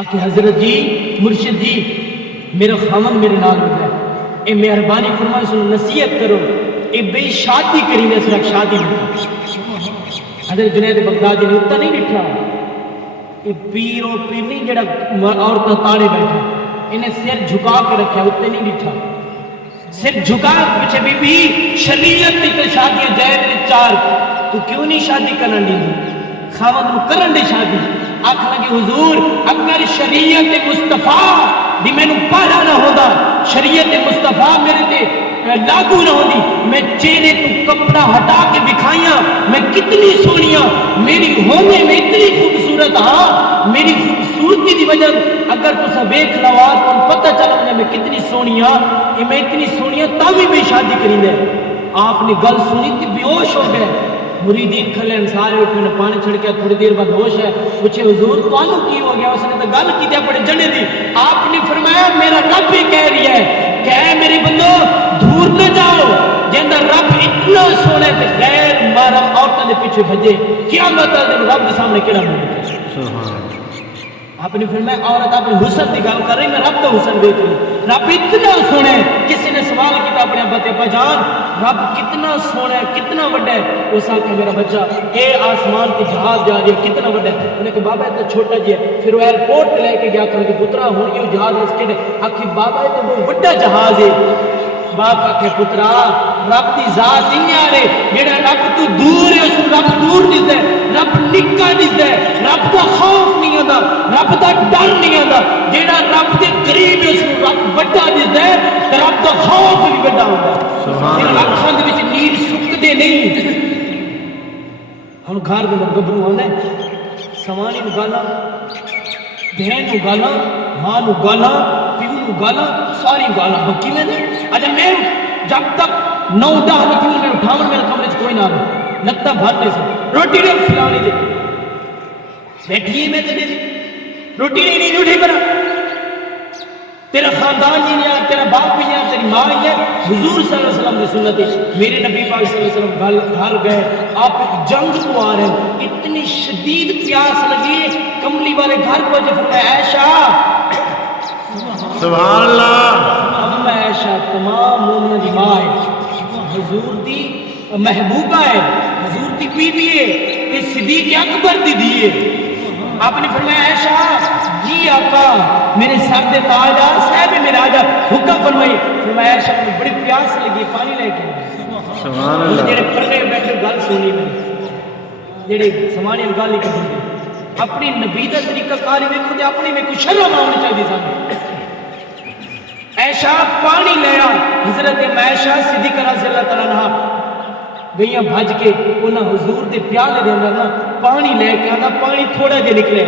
آکے حضرت جی مرشد جی میرا خامن میرے نال ہو گیا اے مہربانی فرمائے سن نصیحت کرو اے بے شادی کرینے اس وقت شادی نہیں حضرت جنید بغدادی نے اتنا نہیں لکھا اے پیر و پیر نہیں جڑا عورتوں تاڑے بیٹھا انہیں سر جھکا کے رکھا اتنے نہیں لکھا سر جھکا پچھے بی شریعت تی تو شادیاں جائز نے 4 تو کیوں نہیں شادی کرن دی خاوند نو کرن دی شادی آکھ لگی حضور اگر شریعت مصطفیٰ دی میں نو پالا نہ ہوتا شریعت مصطفیٰ میرے تے لاگو نہ ہوتی میں چہرے تو کپڑا ہٹا کے دکھائیاں میں کتنی سونیاں میری ہونے میں اتنی خوبصورت ہاں میری خوبصورتی دی وجہ اگر تسا ویکھ لوا تو پتہ چل وجہ میں کتنی سونیاں میں اتنی سونیاں تاوی بھی شادی کریں دے آپ نے گل سنی تھی بے ہوش ہو گئے مریدین کھلے سارے اٹھے پانی چھڑ کے تھوڑی دیر بعد ہوش ہے پوچھے حضور تانوں کی ہو گیا اس نے تو گل کی بڑے جڑے دی آپ نے فرمایا میرا رب ہی کہہ رہی ہے کہ اے میرے بندو دور نہ جاؤ جندا رب اتنا سونا ہے کہ غیر محرم عورتوں کے پیچھے بھجے قیامت والے دن رب کے سامنے کیڑا منہ سبحان آپ نے فرمایا عورت اپنے حسن کی گل کر رہی میں رب کا حسن دیکھ رہی رب اتنا سونا ہے کسی نے سوال کیا اپنے ابا تے ابا جان رب کتنا سونا ہے کتنا بڑا ہے اس آ کے میرا بچہ اے آسمان کے جہاز جا رہی ہے کتنا بڑا ہے انہوں نے کہا بابا اتنا چھوٹا جی ہے پھر وہ ایئرپورٹ لے کے گیا کہ پترا ہوں یہ جہاز اس کے آخی بابا یہ وہ بڑا جہاز ہے باپ آخے پترا رب کی ذات نہیں آ رہے جہاں رب تو دور ہے اس رب دور دستا ہے رب نکا دستا ہے رب کا خوف نہیں آتا رب کا ڈر نہیں آتا جہاں رب کے قریب اس رب بڑا دستا ہے تو رب کا خوف بھی بڑا ہوتا ہے اکھاں دے وچ نیل سکدے نہیں ہن گھر دے گبرو آنے سوانی نو گالا بہن نو گالا ماں نو گالا پیو نو گالا ساری گالا بکی میں نے اچھا میں جب تک 9-10 بجے میں اٹھاون میرے کمرے وچ کوئی نہ آوے لگتا بھرنے سے روٹی نہیں کھلاونی دے بیٹھیے میں تے روٹی نہیں اٹھی پر تیرا خاندان ہی نہیں ہے تیرا باپ بھی ہے تیری ماں ہی ہے حضور صلی اللہ علیہ وسلم کی سنت ہے میرے نبی پاک صلی اللہ علیہ وسلم گھر گئے آپ ایک جنگ کو آ رہے ہیں اتنی شدید پیاس لگی کملی والے گھر کو جو فرمایا عائشہ سبحان اللہ ام عائشہ تمام مومنوں دی ماں ہے حضور دی محبوبہ ہے حضور دی بیوی ہے یہ صدیق اکبر دی دی ہے آپ نے فرمایا عائشہ جی آقا میرے سر دے تاج آ صاحب میرا آجا حکم فرمائی فرمایا عائشہ کو بڑی پیاس لگی پانی لے کے سبحان اللہ جڑے پردے بیٹھے گل سنی میں جڑے سمانی گل نہیں کرتے اپنی نبی دا طریقہ کار ویکھو تے اپنی میں کوئی شرم آنی چاہیے سامنے عائشہ پانی لیا حضرت عائشہ صدیقہ رضی اللہ تعالیٰ عنہ گئیاں بھج کے انہاں حضور دے پیالے دے اندر نا پانی لے کے آنا پانی تھوڑا جے نکلے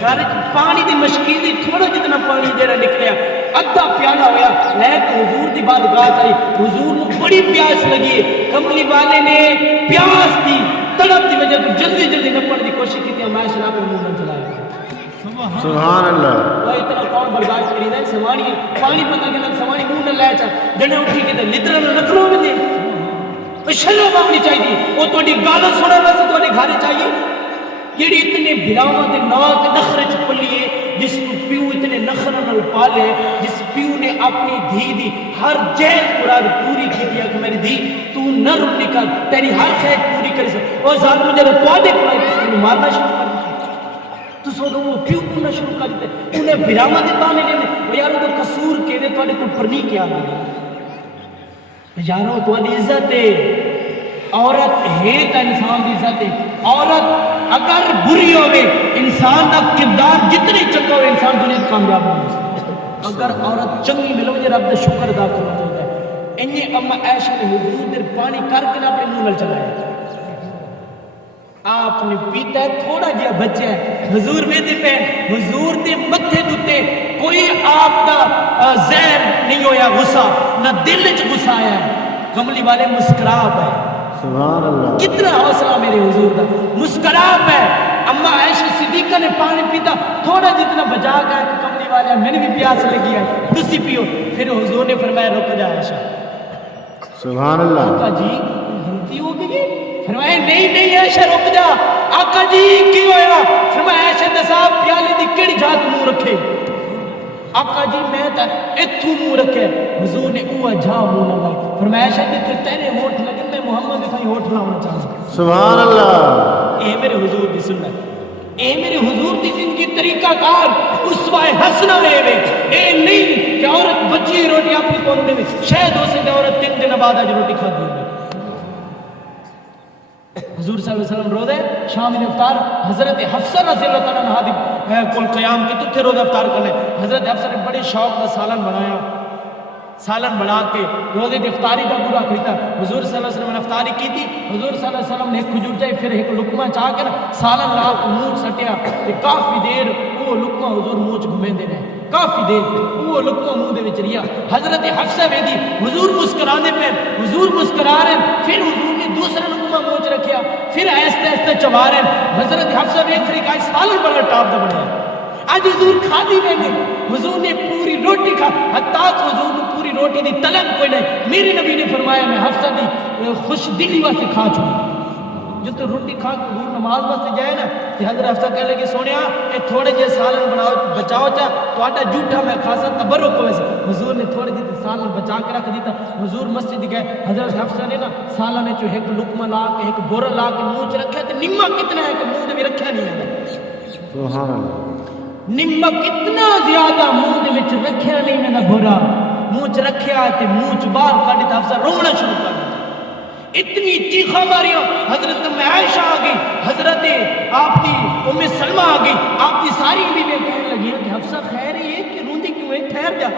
گھر پانی دی مشکل دی تھوڑا جتنا پانی جڑا نکلیا ادھا پیالہ ہویا لے کے حضور دی بارگاہ آئی حضور کو بڑی پیاس لگی کملی والے نے پیاس دی تڑپ دی وجہ تو جلدی جلدی نپڑ دی کوشش کی تھی ہمارے شراب پر منہ نہ چلایا سبحان اللہ وہ اتنا کون برداشت کری دے سوانی پانی پتہ کہ سوانی منہ نہ لے چا جنے اٹھی کے لدرا نہ نکلو میں دے شرم آنی چاہیے وہ تھوڑی گالا سننے واسطے تھوڑے گھر چاہیے جیڑی اتنے بھراواں دے ناک نخرے چ پلیے جس پیو اتنے نخرے نال پالے جس پیو نے اپنی دھی دی ہر جائز مراد پوری کی دیا کہ میری دھی تو نہ رونی کر تیری ہر خیر پوری کر سک او ظالم جب تواڈے کول آئی تسی مارنا شروع کر تو سو وہ پیو کو نہ شروع کر دتے انہیں بھراواں دے تانے لے او یار تو قصور کیویں تواڈے کول پرنی کیا دی یارو تواڈی عزت ہے عورت ہے تا انسان دی عزت ہے عورت اگر بری ہوئے انسان دا کردار جتنی چنگا ہوئے انسان دنیا کامیاب ہو اگر عورت چنگی ملو مجھے رب دا شکر ادا کرنا چاہتا ہے انہیں اما عائشہ نے حضور دیر پانی کر کے اپنے منہ نال چلایا آپ نے پیتا ہے تھوڑا جہا بچہ ہے حضور میں دے پہ حضور دے متھے دوتے کوئی آپ دا زہر نہیں ہویا غصہ نہ دل وچ غصہ آیا ہے کملی والے مسکرا پے سبحان اللہ کتنا حوصلہ میرے حضور دا مسکرا پے اما عائشہ صدیقہ نے پانی پیتا تھوڑا جتنا بجا گیا کہ کملی والے میں نے بھی پیاس لگی ہے تسی پیو پھر حضور نے فرمایا رک جا عائشہ سبحان اللہ آقا جی غلطی ہو گئی فرمایا نہیں عائشہ رک جا آقا جی کی ہویا فرمایا عائشہ دے صاحب پیالے دی کیڑی جا آقا جی میں تا اتھو منہ رکھے حضور نے اوہ جا منہ نہ لائے فرمایا شاید کہ تیرے ہوٹھ لگے میں محمد تھا ہوٹھ لاؤنا چاہتا ہوں سبحان اللہ. اے میرے حضور دی سنت اے میرے حضور دی زندگی طریقہ کار اسوہ حسنہ لے وے اے نہیں کہ عورت بچی روٹی اپنی پوندے میں شاید ہو سے عورت 3 دن بعد آج روٹی کھا دی حضور صلی اللہ علیہ وسلم روزے شام میں افطار حضرت حفصہ رضی اللہ عنہ دی کل قیام کی تو تھے روزہ افطار کرنے حضرت حفصہ نے بڑے شوق کا سالن بنایا سالن بنا کے روزے دی افطاری کا پورا کرتا حضور صلی اللہ علیہ وسلم نے افطاری کی تھی حضور صلی اللہ علیہ وسلم نے ایک کھجور چاہی پھر ایک لقمہ چاہ کے سالن لا کے منہ سٹیا کہ کافی دیر وہ لقمہ حضور منہ گھمے دے رہے کافی دیر وہ لقمہ منہ دے وچ رہیا حضرت حفصہ ویدی حضور مسکرانے پہ حضور مسکرا رہے پھر حضور نے دوسرا لقمہ منہ چ رکھیا پھر آہستہ آہستہ چبا رہے حضرت حفصہ ویکھ رہی کہ سالن بڑا ٹاپ دا بنیا آج حضور کھا دی میں نے حضور نے پوری روٹی کھا حتیٰ حضور نے پوری روٹی دی طلب کوئی نہیں میرے نبی نے فرمایا میں حفصہ دی خوش دلی واسطے کھا چکی جو تو روٹی کھا کے حضور نماز واسطے جائے نا کہ حضرت حفصہ کہہ لگے سونیا اے تھوڑے جے سالن بناؤ بچاؤ چا تو آٹا جھوٹا میں کھاسا تبرک ہوئے سے حضور نے تھوڑے جے سالن بچا کے رکھ دیتا حضور مسجد گئے حضرت حفصہ نے نا سالن جو ایک لقمہ لا کے ایک بورا لا کے منہ چ رکھا تو نمک کتنا ہے کہ منہ دے بھی رکھا نہیں ہے سبحان اللہ. نمک اتنا زیادہ منہ دے وچ رکھیا نہیں میں نہ بھرا منہ چ رکھیا تے منہ چ باہر کڈ تے افسر رونا شروع کر دتا اتنی چیخاں ماریاں حضرت عائشہ آ گئی حضرت آپ کی ام سلمہ آ گئی آپ کی ساری بیویاں کہنے لگی کہ حفصہ خیر ہے کہ روندی کیوں ہے ٹھہر جا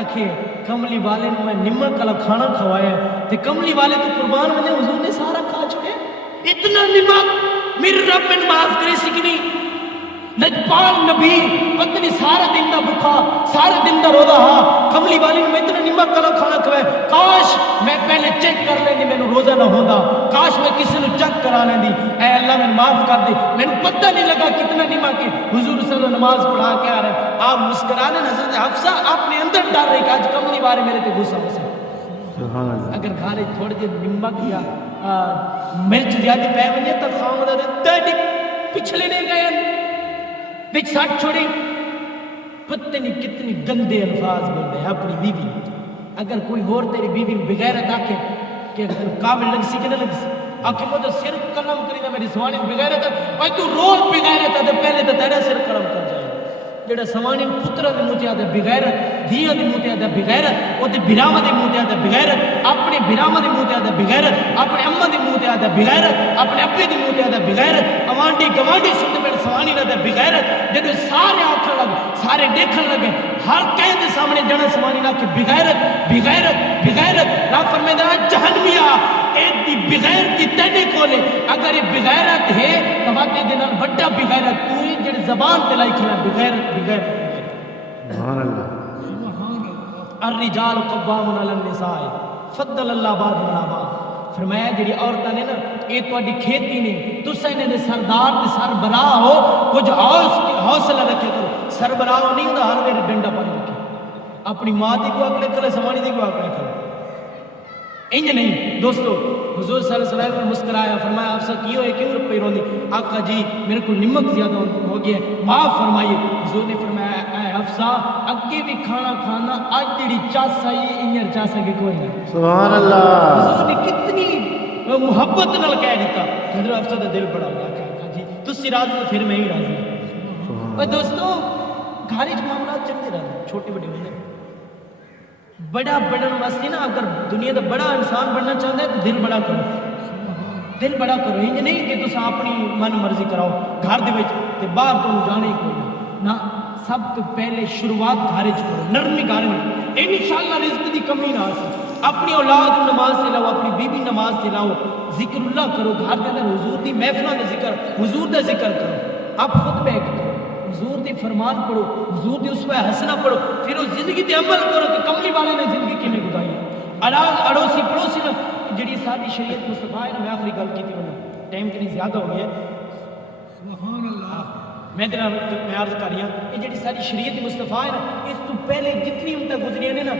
آکھے کملی والے نے میں نمک والا کھانا کھوایا تے کملی والے تو قربان وجہ حضور نے سارا کھا چھوڑے اتنا نمک میرے رب میں نماز کرے سی کہ نہیں نجپال نبی پتنی سارا دن دا بکھا سارا دن دا روزہ ہاں کملی والی نے میں اتنا نمک والا کھانا کھوائے کاش میں پہلے چیک کر لیں دی میں روزہ نہ ہوتا کاش میں کسی نے چیک کرا لیں دی اے اللہ میں معاف کر دے میں نے پتہ نہیں لگا کتنا نمک ہے حضور صلی اللہ علیہ وسلم نماز پڑھا کے آ رہے ہیں آپ مسکرانے حضرت حفصہ اپنے اندر ڈال رہے کہ آج کملی والے میرے تے غصہ غصہ اگر گھارے تھوڑے دیر نمک یا مرچ زیادہ پہ ونجے تو خامدہ دے پچھلے نہیں گئے بچ ساتھ چھوڑی پتہ نہیں کتنی گندے الفاظ بول رہے ہیں اپنی بیوی اگر کوئی اور تیری بیوی بغیرت آکے کہ قابل لگ سی کہ نہ لگ سی آکے مجھے سر قلم کری دا میری سوانی بغیرت اور تو روز بغیرت آدھے پہلے تو تیرے سر قلم کر جائے جڑا سوانی پترہ دی موٹی آدھے بغیرت دھیہ دی موٹی آدھے بغیرت وہ دی برامہ دی موٹی آدھے بغیرت اپنے برامہ دی موٹی آدھے بغیرت اپنے امہ دی موٹی آدھے بغیرت اپنے ابی دی موٹی آدھے بغیرت امانڈی گوانڈی سنتے میں سوانی نہ دے بغیرت جب سارے آنکھیں لگے سارے دیکھن لگے ہر کہیں دے سامنے جڑا سوانی نہ کہ بغیرت بغیرت بغیرت رب فرمائے دا جہنمیہ ایک دی بغیرت دی تینے کولے اگر یہ بغیرت ہے تو واقعی دینا بڑا بغیرت تو ہی جڑ زبان تلائی کھلا بغیرت بغیرت سبحان اللہ. الرجال قوامون علی النساء فضل اللہ بعض من بعض فرمایا جڑی عورتاں نے نا اے تہاڈی کھیتی نے تساں انہاں دے سردار تے سربراہ ہو کچھ حوصلہ رکھے کرو سربراہ نہیں ہوندا ہر ویلے ڈنڈا پڑ رکھے اپنی ماں دی کو عقل کرے سمانی دی کو عقل کرے انج نہیں دوستو حضور صلی اللہ علیہ وسلم نے مسکرایا فرمایا آپ سے کیوں ہے کیوں پہ روندی آقا جی میرے کو نمک زیادہ ہو گیا معاف فرمائیے حضور نے فرمایا اے حفصہ اگے بھی کھانا کھانا آج تیری چاس آئی انجر چاس آگے کوئی نہیں سبحان اللہ. حضور نے کتنی محبت نال کہہ دیتا حضرت حفصہ دا دل بڑا گیا آقا جی تسی راضی تو پھر میں ہی راضی ہوں اور دوستو گھر وچ معاملات چلتے رہتے چھوٹے بڑے ہوندے بڑا بڑھن واسطے نا اگر دنیا دا بڑا انسان بننا چاہتا ہے تو دل بڑا کرو دل بڑا کرو انج نہیں کہ تساں اپنی من مرضی کراؤ گھر دے وچ تے باہر تو جانے ہی کوئی نہ سب تو پہلے شروعات گھر وچ کرو نرمی گھر وچ انشاءاللہ رزق دی کمی نہ آسے اپنی اولاد نماز سے لاؤ اپنی بیوی نماز سے لاؤ ذکر اللہ کرو گھر دے اندر حضور دی محفلاں دے ذکر حضور دا ذکر کرو آپ خطبے کرو حضور دی فرمان پڑھو حضور دی اسوہ حسنہ پڑھو پھر اس زندگی تے عمل کرو کہ کملی والے نے زندگی کی میں گزاری اڑوسی پڑوسی نا جڑی ساری شریعت مصطفیٰ ہے نا میں آخری گل کی تھی انہوں ٹائم کنی زیادہ ہو گیا سبحان اللہ میں تیرا میں عرض کر رہی ہوں یہ جڑی ساری شریعت مصطفیٰ ہے نا اس تو پہلے جتنی ان تک گزری نے نا